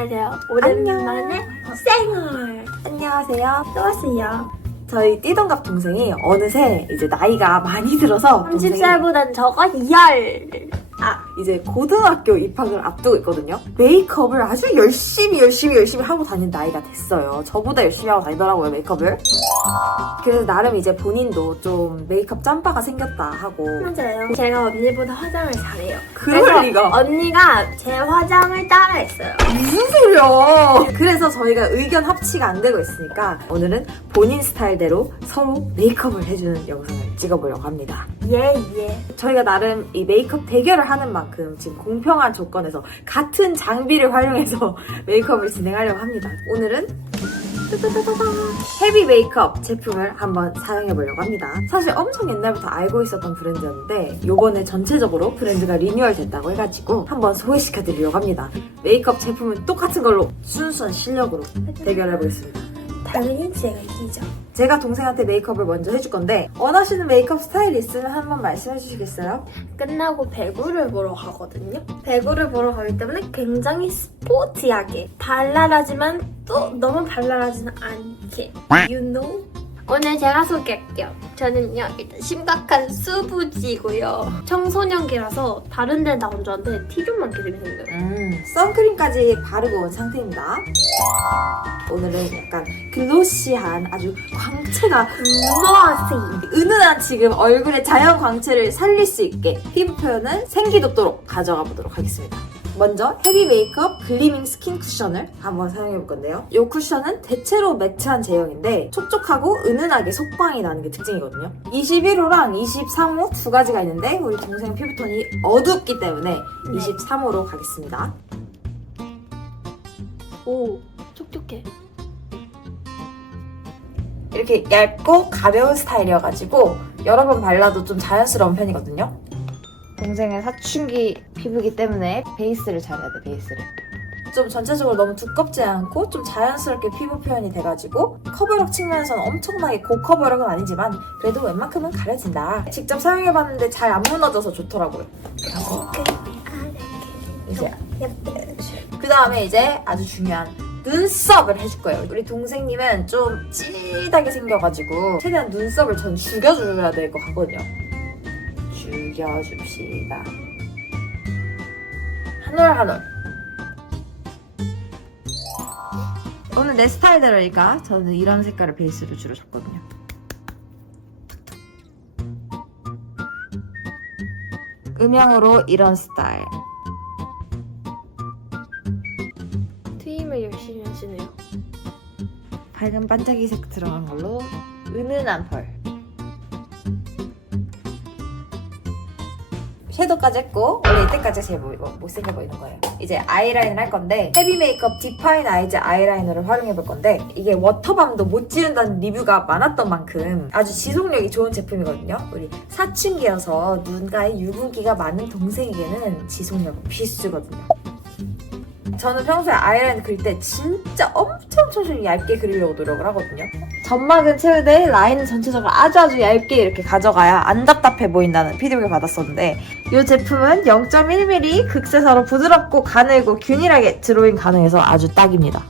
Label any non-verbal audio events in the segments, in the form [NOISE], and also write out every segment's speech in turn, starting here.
안녕하세요. 오랜만에 생얼 안녕하세요. 또 왔어요. 저희 띠동갑 동생이 어느새 이제 나이가 많이 들어서 동생이 30살보단 적어 2열. 아, 이제 고등학교 입학을 앞두고 있거든요. 메이크업을 아주 열심히 열심히 열심히 하고 다닌 나이가 됐어요. 저보다 열심히 하고 다니더라고요, 메이크업을. 그래서 나름 이제 본인도 좀 메이크업 짬바가 생겼다 하고 맞아요. 제가 언니보다 화장을 잘해요. 그럴 그래서 리가. 언니가 제 화장을 따라했어요. 무슨 소리야! 그래서 저희가 의견 합치가 안 되고 있으니까 오늘은 본인 스타일대로 서로 메이크업을 해주는 영상을 찍어보려고 합니다. 예, 예. 저희가 나름 이 메이크업 대결을 하는 만큼 지금 공평한 조건에서 같은 장비를 활용해서 [LAUGHS] 메이크업을 진행하려고 합니다. 오늘은. 헤비 메이크업 제품을 한번 사용해 보려고 합니다. 사실 엄청 옛날부터 알고 있었던 브랜드였는데 요번에 전체적으로 브랜드가 리뉴얼 됐다고 해가지고 한번 소개시켜 드리려고 합니다. 메이크업 제품은 똑같은 걸로 순수한 실력으로 대결해 보겠습니다. 당연히 제가 이기죠. 제가 동생한테 메이크업을 먼저 해줄 건데 원하시는 메이크업 스타일 있으면 한번 말씀해 주시겠어요? 끝나고 배구를 보러 가거든요. 배구를 보러 가기 때문에 굉장히 스포티하게 발랄하지만 또 너무 발랄하지는 않게 You know? 오늘 제가 소개할게요. 저는요 일단 심각한 수부지고요. 청소년기라서 다른 데는 다 건조한데 티좀 많게 되게 생겨요. 음, 선크림까지 바르고 온 상태입니다. 오늘은 약간 글로시한 아주 광채가 무너하세요. 은은한 지금 얼굴의 자연 광채를 살릴 수 있게 피부 표현은 생기도록 가져가 보도록 하겠습니다. 먼저 헤비 메이크업 글리밍 스킨 쿠션을 한번 사용해 볼 건데요. 이 쿠션은 대체로 매트한 제형인데 촉촉하고 은은하게 속광이 나는 게 특징이거든요. 21호랑 23호 두 가지가 있는데 우리 동생 피부톤이 어둡기 때문에 네. 23호로 가겠습니다. 오 촉촉해. 이렇게 얇고 가벼운 스타일이어가지고 여러 번 발라도 좀 자연스러운 편이거든요. 동생은 사춘기 피부기 때문에 베이스를 잘해야 돼, 베이스를. 좀 전체적으로 너무 두껍지 않고 좀 자연스럽게 피부 표현이 돼가지고 커버력 측면에서는 엄청나게 고커버력은 아니지만 그래도 웬만큼은 가려진다. 직접 사용해봤는데 잘 안 무너져서 좋더라고요. 이제 그 다음에 이제 아주 중요한 눈썹을 해줄 거예요. 우리 동생님은 좀 찌릿하게 생겨가지고 최대한 눈썹을 전 죽여줘야 될 것 같거든요. 죽여줍시다. 한올 한 올. 오늘 내 스타일대로니까 저는 이런 색깔을 베이스로 주로 줬거든요. 음영으로 이런 스타일. 트임을 열심히 하시네요. 밝은 반짝이색 들어간 걸로 은은한 펄. 섀도우까지 했고 원래 이때까지 제일 보이고 못생겨 보이는 거예요. 이제 아이라인을 할 건데 헤비 메이크업 디파인 아이즈 아이라이너를 활용해 볼 건데 이게 워터밤도 못 지른다는 리뷰가 많았던 만큼 아주 지속력이 좋은 제품이거든요. 우리 사춘기여서 눈가에 유분기가 많은 동생에게는 지속력은 필수거든요. 저는 평소에 아이라인 그릴 때 진짜 엄청 엄청 얇게 그리려고 노력을 하거든요. 점막은 채우되 라인은 전체적으로 아주 아주 얇게 이렇게 가져가야 안 답답해 보인다는 피드백을 받았었는데 이 제품은 0.1mm 극세사로 부드럽고 가늘고 균일하게 드로잉 가능해서 아주 딱입니다.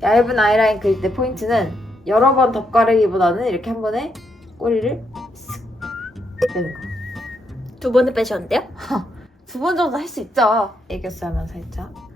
얇은 아이라인 그릴 때 포인트는 여러 번 덧가르기보다는 이렇게 한 번에 꼬리를 쓱 빼는 거. 두 번에 빼셨는데요? 두 번 정도 할 수 있죠. 애교 쓰면 살짝.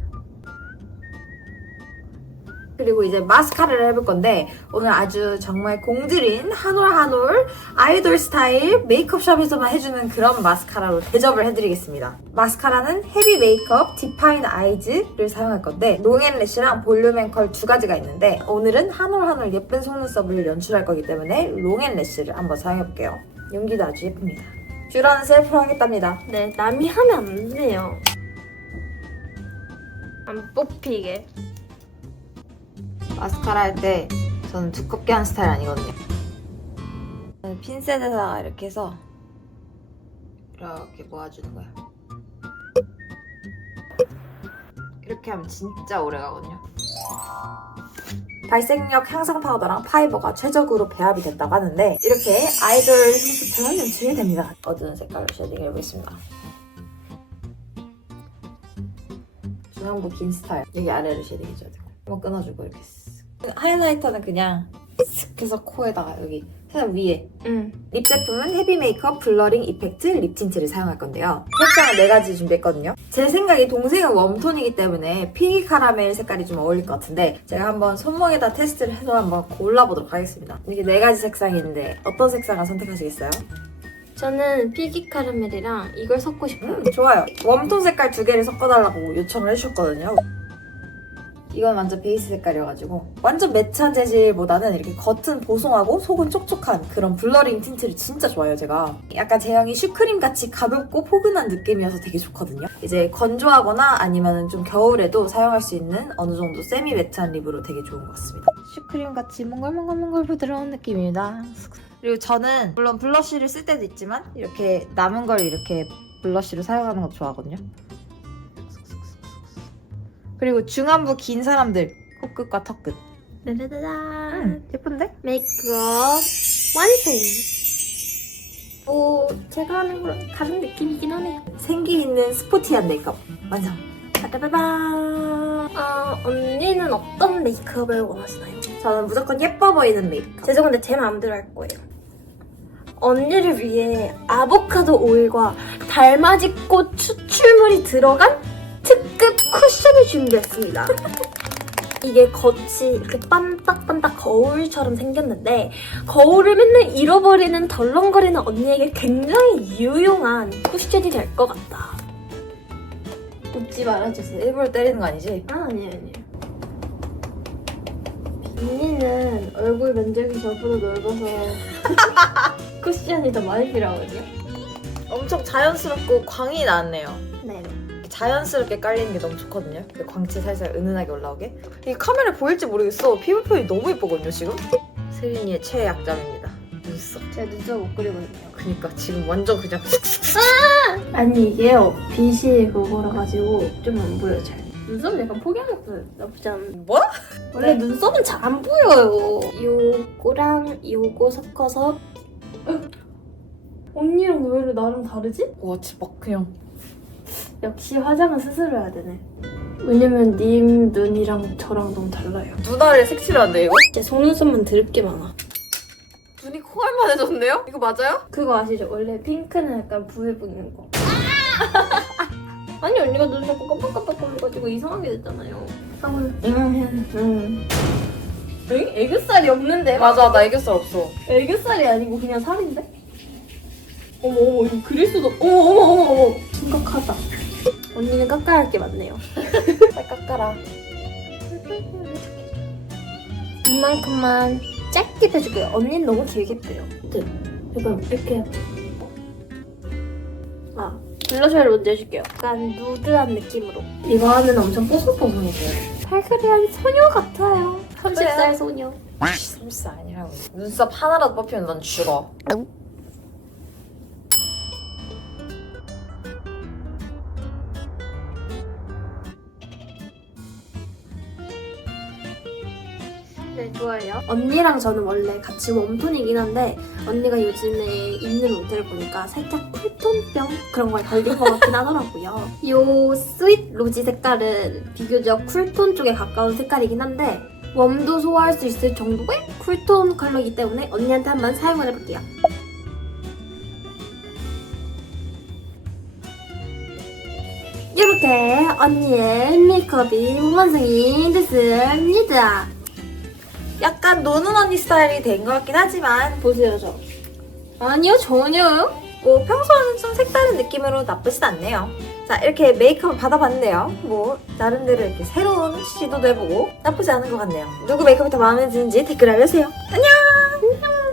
그리고 이제 마스카라를 해볼 건데 오늘 아주 정말 공들인 한 올 한 올 아이돌 스타일 메이크업샵에서만 해주는 그런 마스카라로 대접을 해드리겠습니다. 마스카라는 헤비 메이크업 디파인 아이즈를 사용할 건데 롱앤래쉬랑 볼륨앤컬 두 가지가 있는데 오늘은 한 올 한 올 예쁜 속눈썹을 연출할 거기 때문에 롱앤래쉬를 한번 사용해볼게요. 용기도 아주 예쁩니다. 뷰러는 셀프로 하겠답니다. 네, 남이 하면 안 돼요. 안 뽑히게. 마스카라 할 때 저는 두껍게 하는 스타일 아니거든요. 저는 핀셋에다가 이렇게 해서 이렇게 모아주는 거야. 이렇게 하면 진짜 오래 가거든요. 발색력 향상 파우더랑 파이버가 최적으로 배합이 됐다고 하는데 이렇게 아이돌 향수표는 연출이 됩니다. 어두운 색깔로 쉐딩 해보겠습니다. 중앙부 긴 스타일. 여기 아래로 쉐딩 해줘야 되고. 한번 끊어주고 이렇게 쓱. 하이라이터는 그냥 쓱 해서 코에다가 여기 살짝 위에 응. 립 제품은 헤비 메이크업 블러링 이펙트 립 틴트를 사용할 건데요. 색상은 네 가지 준비했거든요. 제 생각에 동생은 웜톤이기 때문에 피기 카라멜 색깔이 좀 어울릴 것 같은데 제가 한번 손목에다 테스트를 해서 한번 골라보도록 하겠습니다. 이게 네 가지 색상이 있는데 어떤 색상을 선택하시겠어요? 저는 피기 카라멜이랑 이걸 섞고 싶어요. 음, 좋아요. 웜톤 색깔 두 개를 섞어달라고 요청을 해주셨거든요. 이건 완전 베이스 색깔이어가지고 완전 매트한 재질보다는 이렇게 겉은 보송하고 속은 촉촉한 그런 블러링 틴트를 진짜 좋아해요 제가. 약간 제형이 슈크림 같이 가볍고 포근한 느낌이어서 되게 좋거든요. 이제 건조하거나 아니면 좀 겨울에도 사용할 수 있는 어느 정도 세미 매트한 립으로 되게 좋은 것 같습니다. 슈크림 같이 몽글몽글몽글 부드러운 느낌입니다. 그리고 저는 물론 블러쉬를 쓸 때도 있지만 이렇게 남은 걸 이렇게 블러쉬로 사용하는 것도 좋아하거든요 그리고 중안부 긴 사람들 코끝과 턱끝 짜자잔. 음, 예쁜데? 메이크업 완성. 뭐 제가 하는 거랑 다른 느낌이긴 하네요. 생기 있는 스포티한 메이크업 완성 빠바바바. 아 언니는 어떤 메이크업을 원하시나요? 저는 무조건 예뻐 보이는 메이크업 죄송한데 제 마음대로 할 거예요. 언니를 위해 아보카도 오일과 달맞이꽃 추출물이 들어간 쿠션을 준비했습니다. 이게 겉이 이렇게 반딱반딱 거울처럼 생겼는데 거울을 맨날 잃어버리는 덜렁거리는 언니에게 굉장히 유용한 쿠션이 될 것 같다. 웃지 말아주세요. 일부러 때리는 거 아니지? 아, 아니에요, 아니에요. 언니는 얼굴 면적이 저보다 넓어서 [LAUGHS] 쿠션이 더 많이 필요하거든요. 엄청 자연스럽고 광이 나왔네요 네. 자연스럽게 깔리는 게 너무 좋거든요 그 광채 살살 은은하게 올라오게 이게 카메라에 보일지 모르겠어 피부 표현이 너무 예쁘거든요 지금 세린이의 최애 약점입니다 눈썹 제가 눈썹 못 그리거든요. 그니까 지금 완전 그냥 [LAUGHS] 아니, 이게요. 빛이 그거라 가지고 좀 안 보여요, 잘. 눈썹은 약간 포기하겠어요. 나쁘지 않은. 뭐? 원래 눈썹은 잘 안 보여요. 요거랑 요거 섞어서. 언니랑 왜 이렇게 나랑 다르지? 와 진짜 막 그냥 역시 화장은 스스로 해야 되네. 왜냐면 님 눈이랑 저랑 너무 달라요. 눈알에 색칠한데 이거? 제 속눈썹만 드럽게 많아. 눈이 코알만 해졌네요? 이거 맞아요? 그거 아시죠? 원래 핑크는 약간 부해 보이는 거. [LAUGHS] 아니 언니가 눈 자꾸 깜빡깜빡 거려가지고 이상하게 됐잖아요. 하고는 응, 응. 응? 애교살이 없는데? 맞아 나 애교살 없어 애교살이 아니고 그냥 살인데? 어머 어머 이거 그릴 수도 어머 어머 어머 어머 심각하다. 언니는 깎아야 할 게 많네요. [LAUGHS] 빨리 깎아라 이만큼만 짧게 빼줄게요. 언니는 너무 길게 빼요. 네. 약간 이렇게. 아, 블러셔를 먼저 해줄게요. 약간 누드한 느낌으로. 이거 하면 엄청 뽀송뽀송해져요. 팔그레한 소녀 같아요. 30살 소녀. 30살 아니라고 눈썹 하나라도 뽑히면 넌 죽어 네, 좋아요. 언니랑 저는 원래 같이 웜톤이긴 한데 언니가 요즘에 입는 옷들을 보니까 살짝 쿨톤병 그런 걸 걸린 것 같긴 하더라고요. [LAUGHS] 요 스윗 로지 색깔은 비교적 쿨톤 쪽에 가까운 색깔이긴 한데 웜도 소화할 수 있을 정도의 쿨톤 컬러이기 때문에 언니한테 한번 사용을 해볼게요. 이렇게 언니의 메이크업이 완성이 됐습니다. 약간 노는 언니 스타일이 된 것 같긴 하지만 보세요 저 아니요 전혀요 뭐 평소와는 좀 색다른 느낌으로 나쁘진 않네요. 자 이렇게 메이크업을 받아봤는데요. 뭐 나름대로 이렇게 새로운 시도도 해보고 나쁘지 않은 것 같네요. 누구 메이크업이 더 마음에 드는지 댓글 알려주세요. 안녕!